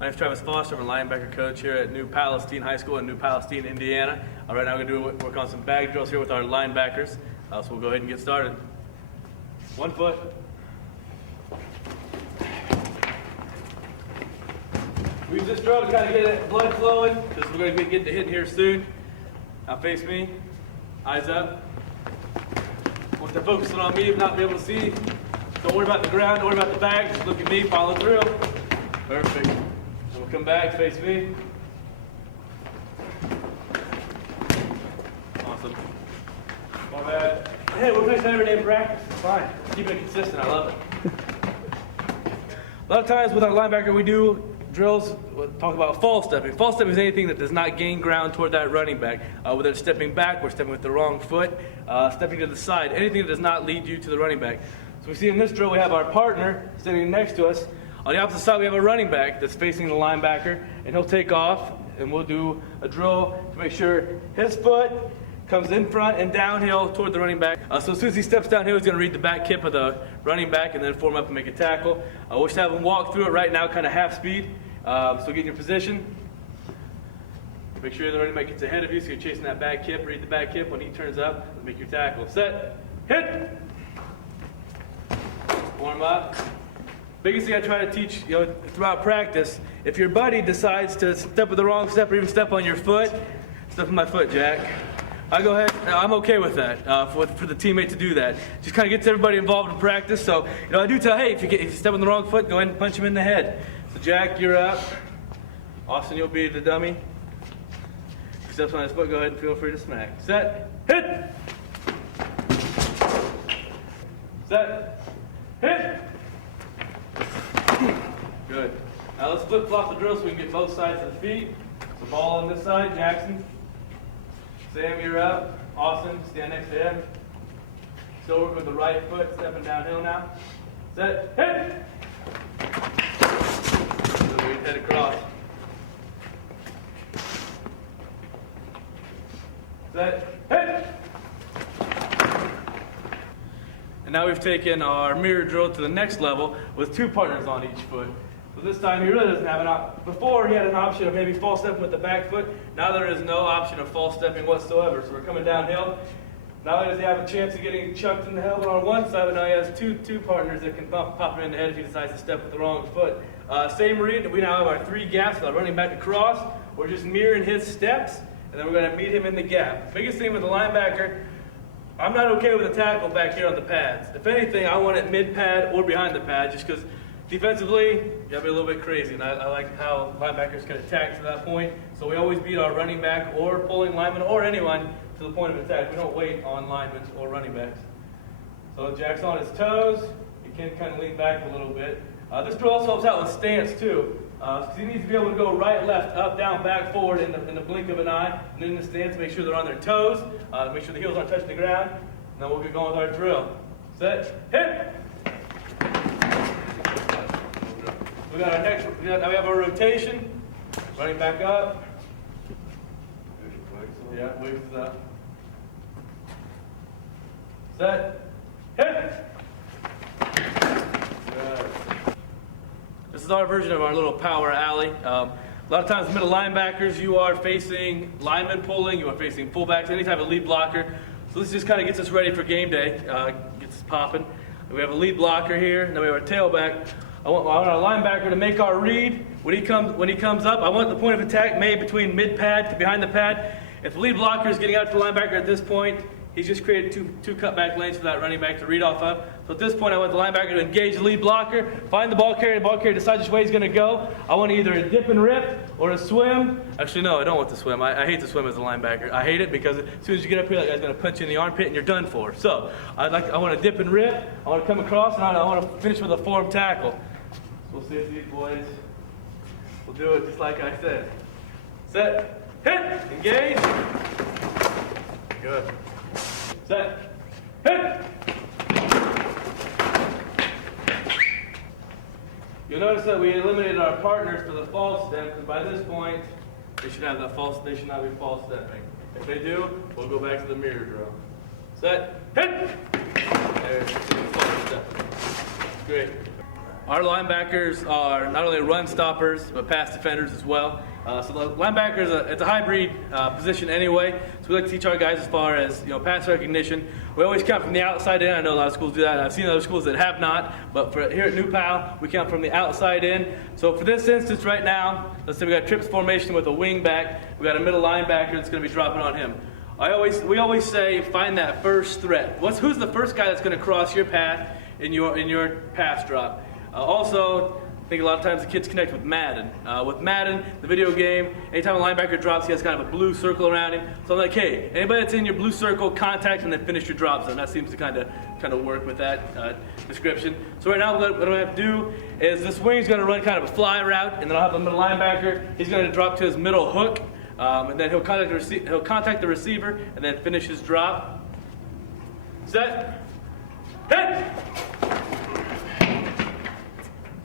My name is Travis Foster. I'm a linebacker coach here at New Palestine High School in New Palestine, Indiana. Right now we're going to work on some bag drills here with our linebackers. So we'll go ahead and get started. 1 foot. We use this drill to kind of get blood flowing, because we're going to get to hitting here soon. Now face me, eyes up. Once they're focusing on me, not be able to see, don't worry about the ground, don't worry about the bag, just look at me, follow through. Perfect. So we'll come back, face me. Awesome. My bad. Hey, we're doing that every day in practice. It's fine. Keep it consistent. I love it. A lot of times with our linebacker, we do drills, we'll talk about false stepping. False stepping is anything that does not gain ground toward that running back. Whether it's stepping back, or stepping with the wrong foot, stepping to the side, anything that does not lead you to the running back. So we see in this drill, we have our partner sitting next to us. On the opposite side, we have a running back that's facing the linebacker, and he'll take off, and we'll do a drill to make sure his foot comes in front and downhill toward the running back. So as soon as he steps downhill, he's going to read the back hip of the running back and then form up and make a tackle. We'll just have him walk through it right now, kind of half speed. So get in your position. Make sure the running back gets ahead of you, so you're chasing that back hip. Read the back hip. When he turns up, make your tackle. Set. Hit. Warm up. Biggest thing I try to teach, throughout practice, if your buddy decides to step with the wrong step or even step on your foot, step on my foot, Jack. I go ahead, I'm okay with that, for the teammate to do that. Just kind of gets everybody involved in practice. So, I do tell, hey, if you step on the wrong foot, go ahead and punch him in the head. So Jack, you're up. Austin, you'll be the dummy. If he steps on his foot, go ahead and feel free to smack. Set, hit! Set, hit! Good. Now let's flip-flop the drill so we can get both sides of the feet. So ball on this side, Jackson. Sam, you're up. Austin, stand next to him. Still work with the right foot, stepping downhill now. Set, hit! So we head across. Set, hit! And now we've taken our mirror drill to the next level with 2 partners on each foot. So this time he really doesn't have an option. Before he had an option of maybe false stepping with the back foot. Now there is no option of false stepping whatsoever. So we're coming downhill. Not only does he have a chance of getting chucked in the helmet on one side, but now he has two partners that can pop him in the head if he decides to step with the wrong foot. Same read. We now have our 3 gaps with our running back across. We're just mirroring his steps, and then we're going to meet him in the gap. Biggest thing with the linebacker, I'm not okay with a tackle back here on the pads. If anything, I want it mid-pad or behind the pad, just because defensively, you gotta be a little bit crazy, and I like how linebackers can attack to that point. So we always beat our running back or pulling lineman or anyone to the point of attack. We don't wait on linemen or running backs. So Jack's on his toes. He can kind of lean back a little bit. This drill also helps out with stance too. Because he needs to be able to go right, left, up, down, back, forward in the blink of an eye. And then in the stance, make sure they're on their toes. Make sure the heels aren't touching the ground. And then we'll get going with our drill. Set, hit! We got our next, now we have our rotation. Running back up. Yeah, wigs up. Set, hit! Good. This is our version of our little power alley. A lot of times middle linebackers, you are facing linemen pulling, you are facing fullbacks, any type of lead blocker. So this just kind of gets us ready for game day, gets us popping. We have a lead blocker here, and then we have our tailback. I want our linebacker to make our read. When he comes up, I want the point of attack made between mid-pad to behind the pad. If the lead blocker is getting out to the linebacker at this point, he's just created two cutback lanes for that running back to read off of. So at this point, I want the linebacker to engage the lead blocker, find the ball carrier decides which way he's going to go. I want either a dip and rip or a swim. Actually, no, I don't want to swim. I hate to swim as a linebacker. I hate it because as soon as you get up here, that guy's going to punch you in the armpit and you're done for. So I want to dip and rip. I want to come across, and I want to finish with a form tackle. So we'll see if these boys will do it just like I said. Set, hit, engage. Good. Set, hit. You'll notice that we eliminated our partners for the false step, and by this point, they should not be false stepping. If they do, we'll go back to the mirror drill. Set, hit! There, false stepping. Great. Our linebackers are not only run stoppers, but pass defenders as well. So the linebacker it's a hybrid position anyway. So we like to teach our guys as far as pass recognition. We always count from the outside in. I know a lot of schools do that. I've seen other schools that have not, but here at New Pal, we count from the outside in. So for this instance right now, let's say we got trips formation with a wing back. We got a middle linebacker that's going to be dropping on him. We always say find that first threat. Who's the first guy that's going to cross your path in your pass drop? Also, I think a lot of times the kids connect with Madden. With Madden, the video game, anytime a linebacker drops, he has kind of a blue circle around him. So I'm like, hey, anybody that's in your blue circle, contact and then finish your drop zone. That seems to kind of work with that description. So right now, what I have to do is this wing's going to run kind of a fly route, and then I'll have the middle linebacker. He's going to drop to his middle hook, and then he'll contact the receiver, and then finish his drop. Set, hit.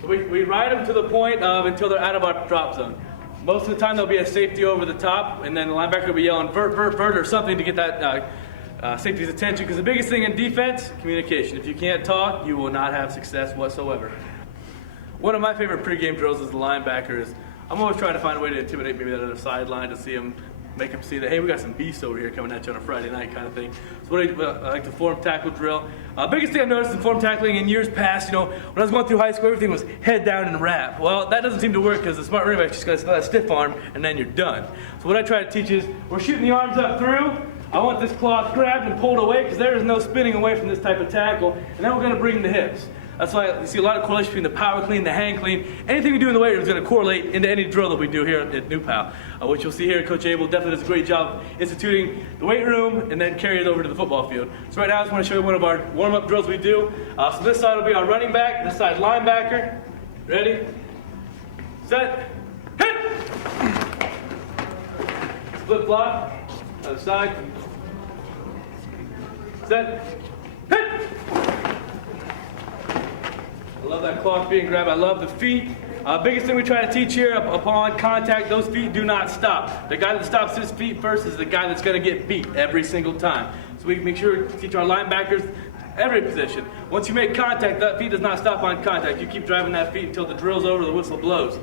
We ride them to the point of until they're out of our drop zone. Most of the time there'll be a safety over the top, and then the linebacker will be yelling vert, vert, vert, or something to get that safety's attention. Because the biggest thing in defense, communication. If you can't talk, you will not have success whatsoever. One of my favorite pregame drills as a linebacker is I'm always trying to find a way to intimidate maybe that other sideline to make them see that, hey, we got some beasts over here coming at you on a Friday night kind of thing. So I like the form tackle drill. Biggest thing I've noticed in form tackling in years past, when I was going through high school, everything was head down and wrap. Well, that doesn't seem to work because the smart running back's just got that stiff arm and then you're done. So what I try to teach is we're shooting the arms up through. I want this cloth grabbed and pulled away because there is no spinning away from this type of tackle. And then we're going to bring the hips. That's why you see a lot of correlation between the power clean, the hang clean. Anything we do in the weight room is going to correlate into any drill that we do here at New Pal. Which you'll see here, Coach Abel definitely does a great job instituting the weight room and then carry it over to the football field. So right now I just want to show you one of our warm-up drills we do. So this side will be our running back, this side linebacker. Ready, set, hit! Split block, other side. Set, hit! I love that cloth being grabbed. I love the feet. Biggest thing we try to teach here, upon contact, those feet do not stop. The guy that stops his feet first is the guy that's going to get beat every single time. So we make sure to teach our linebackers every position. Once you make contact, that feet does not stop on contact. You keep driving that feet until the drill's over, the whistle blows.